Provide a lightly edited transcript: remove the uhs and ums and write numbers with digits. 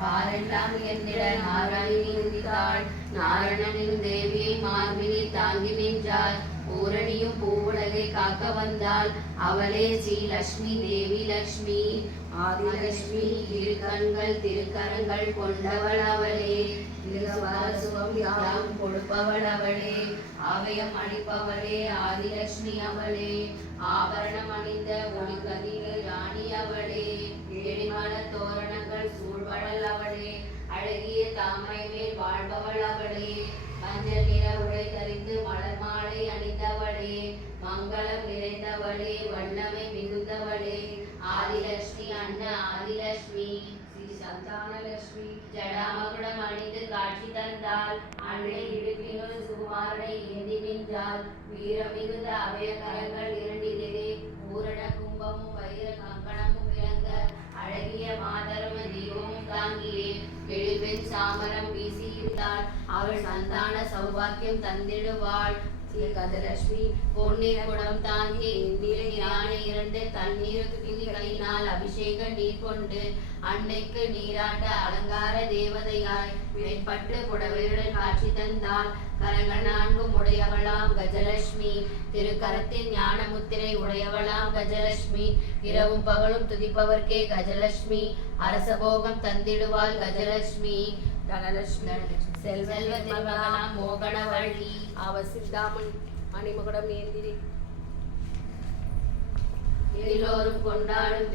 பாரெல்லாம் உயர்ந்திட நாராயணி உதித்தாள். நாரணனின் தேவியை மார்பினி தாங்கி நின்றாள். பூரணியும் பூவுலகை காக்க வந்தாள். அவளே ஸ்ரீலக்ஷ்மி தேவி லக்ஷ்மி. ஆதிலக்ஷ்மி இரு கண்கள் திருக்கரங்கள் கொண்டவள் அவளே. சுகம் யாவும் கொடுப்பவள் அவளே. அவையம் அளிப்பவளே ஆதிலக்ஷ்மி அவளே. ஆபரணம் அணிந்த ஒளி கதிகள் ராணி அவளே. எழிமல தோரணங்கள் சூழ்வழல் அவளே. அழகிய தாமரை மேல் வாழ்பவள் அவளே. மஞ்சள் நிற உடை தரித்து மலர் மாலை அணிந்தவளே. மங்களம் நிறைந்தவளே வண்ணமை மிகுந்தவளே. ஆதிலட்சுமி அன்ன ஆதிலட்சுமி ஸ்ரீ சந்தானலட்சுமி. ஜடாமகுடம் அணிந்து காட்சி தந்தாள். அன்னை இடுப்பினுள் சுகுமாரனை ஏந்தி நின்றாள். வீரமிகுந்த அபயகரங்கள் இரண்டிலே பூரண கும்பமும் வைர கங்கணமும் விளங்க அழகிய மாதரம தீபமும் தாங்கியே எழுபெண் சாமரம் வீசியிருந்தாள். அவள் சந்தான சௌபாக்கியம் தந்திடுவாள். கஜலட்சுமி பொன்னீர் குடம் தாங்கி இந்திரை யானை இரண்டு தண்ணீர் துணி கையினால் அபிஷேக நீர் கொண்டு அன்னைக்கு நீராட்ட அலங்கார தேவதையாய் வெண்பட்டு புடவையுடன் காட்சி தந்தாள். கரங்கள் நான்கும் உடையவளாம் கஜலட்சுமி. திருக்கரத்தின் ஞான முத்திரை உடையவளாம் கஜலட்சுமி. இரவும் பகலும் துதிப்பவர்க்கே கஜலட்சுமி. அரசபோகம் தந்திடுவாள் கஜலட்சுமி. தனலட்சுமி செல்வத்தின் மோகனவழி. அவ சிந்தாமணி மணிமகுடம் ஏந்திரி எல்லோரும் கொண்டாடும்